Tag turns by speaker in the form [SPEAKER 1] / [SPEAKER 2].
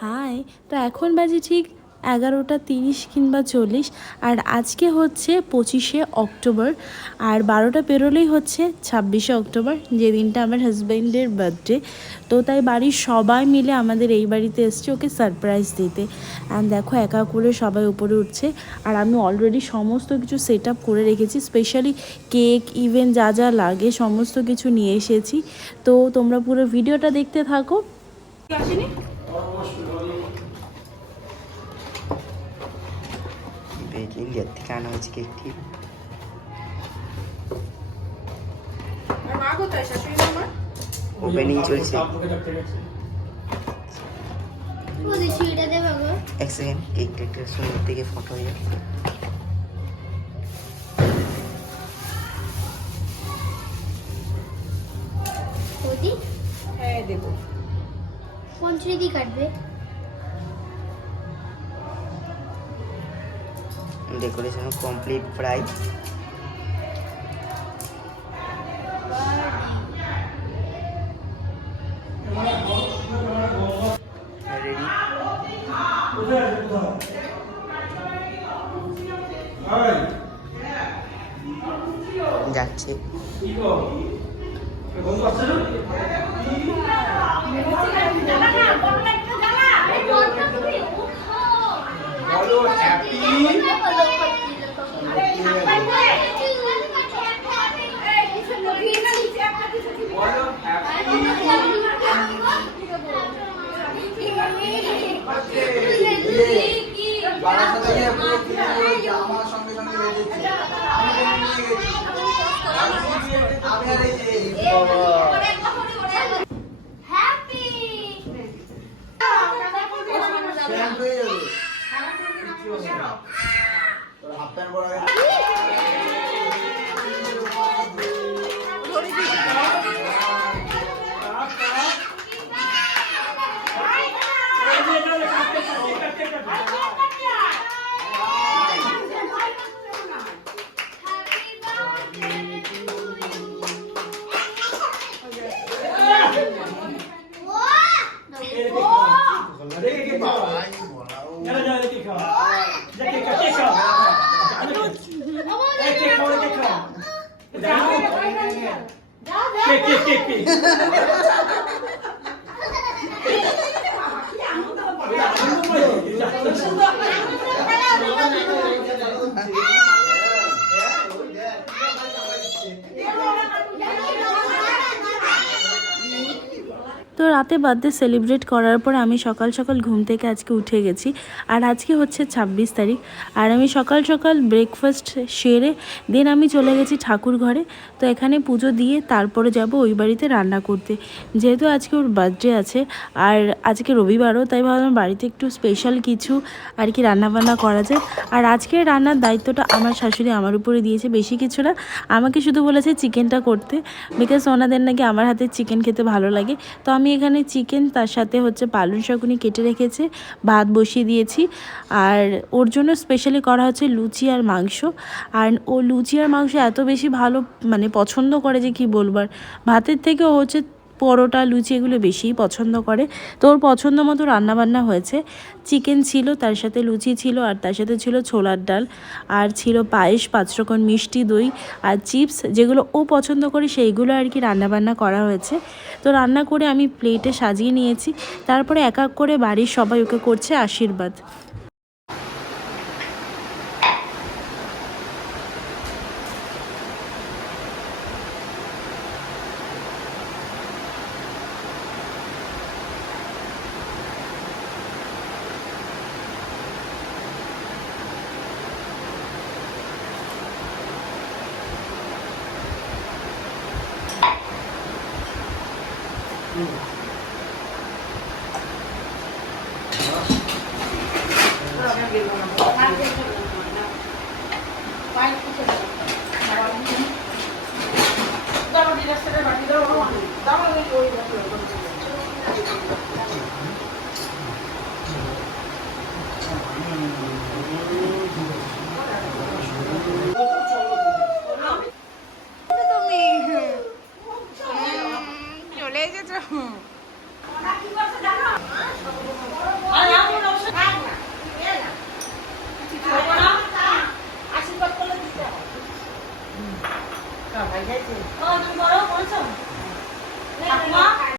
[SPEAKER 1] High, তো এখন বাজে ঠিক এগারোটা তিরিশ কিংবা চল্লিশ, আর আজকে হচ্ছে পঁচিশে অক্টোবর, আর বারোটা পেরোলেই হচ্ছে ছাব্বিশে অক্টোবর, যে দিনটা আমার হাজব্যান্ডের বার্থডে তো তাই বাড়ির সবাই মিলে আমাদের এই বাড়িতে এসছে ওকে সারপ্রাইজ দিতে। অ্যান্ড দেখো একা করে সবাই উপরে উঠছে, আর আমি অলরেডি সমস্ত কিছু সেট আপ করে রেখেছি স্পেশালি কেক ইভেন যা যা লাগে সমস্ত কিছু নিয়ে এসেছি। তো তোমরা পুরো ভিডিওটা দেখতে থাকো।
[SPEAKER 2] বেশ
[SPEAKER 3] ইন্ডিয়ার থেকে আনা হয়েছে কেকটি ওপেনিং চলছে। এক সেকেন্ড কেকটা একটা সুন্দর থেকে ফটো হয়ে যাবে
[SPEAKER 4] ওদি
[SPEAKER 2] হ্যাঁ দেবো।
[SPEAKER 4] কোন কাটবে?
[SPEAKER 3] ডেকোরেশন কমপ্লিট প্রায় রেডি যাচ্ছে।
[SPEAKER 4] বারাসাতে গিয়ে
[SPEAKER 5] পুরো জামা সঙ্গে সঙ্গে নিয়ে গেছি আমি নিয়ে
[SPEAKER 6] গেছি আমি আর এই
[SPEAKER 5] যে
[SPEAKER 6] que, que, que, que.
[SPEAKER 1] তো রাতে বার্থডে সেলিব্রেট করার পর আমি সকাল সকাল ঘুম থেকে আজকে উঠে গেছি। আর আজকে হচ্ছে ছাব্বিশ তারিখ। আর আমি সকাল সকাল ব্রেকফাস্ট সেরে দেন আমি চলে গেছি ঠাকুর ঘরে। তো এখানে পুজো দিয়ে তারপরে যাব ওই বাড়িতে রান্না করতে। যেহেতু আজকে ওর বার্থডে আছে, আর আজকে রবিবারও, তাই ভাবলাম বাড়িতে একটু স্পেশাল কিছু আর কি রান্নাবান্না করা যায় আর আজকে রান্নার দায়িত্বটা আমার শাশুড়ি আমার উপরে দিয়েছে, বেশি কিছু না। আমাকে শুধু বলেছে চিকেনটা করতে। বিকজ ওনাদের নাকি আমার হাতে চিকেন খেতে ভালো লাগে। তো আমি এখানে চিকেন, তার সাথে হচ্ছে পালন শাকুনি কেটে রেখেছে, ভাত বসিয়ে দিয়েছি। আর ওর জন্য স্পেশালি করা হচ্ছে লুচি আর মাংস। আর ও লুচি আর মাংস এত বেশি ভালো মানে পছন্দ করে যে কি বলবার ভাতের থেকে ও হচ্ছে পরোটা, লুচি এগুলো বেশিই পছন্দ করে। তো ওর পছন্দ মতো রান্নাবান্না হয়েছে। চিকেন ছিল, তার সাথে লুচি ছিল, আর তার সাথে ছিল ছোলার ডাল। আর ছিল পায়েস পাঁচ রকম মিষ্টি দই আর চিপস, যেগুলো ও পছন্দ করে সেইগুলো আর কি রান্নাবান্না করা হয়েছে। তো রান্না করে আমি প্লেটে সাজিয়ে নিয়েছি। তারপরে এক এক করে বাড়ির সবাই ওকে করছে আশীর্বাদ। 嗯。好。
[SPEAKER 2] 那我给你。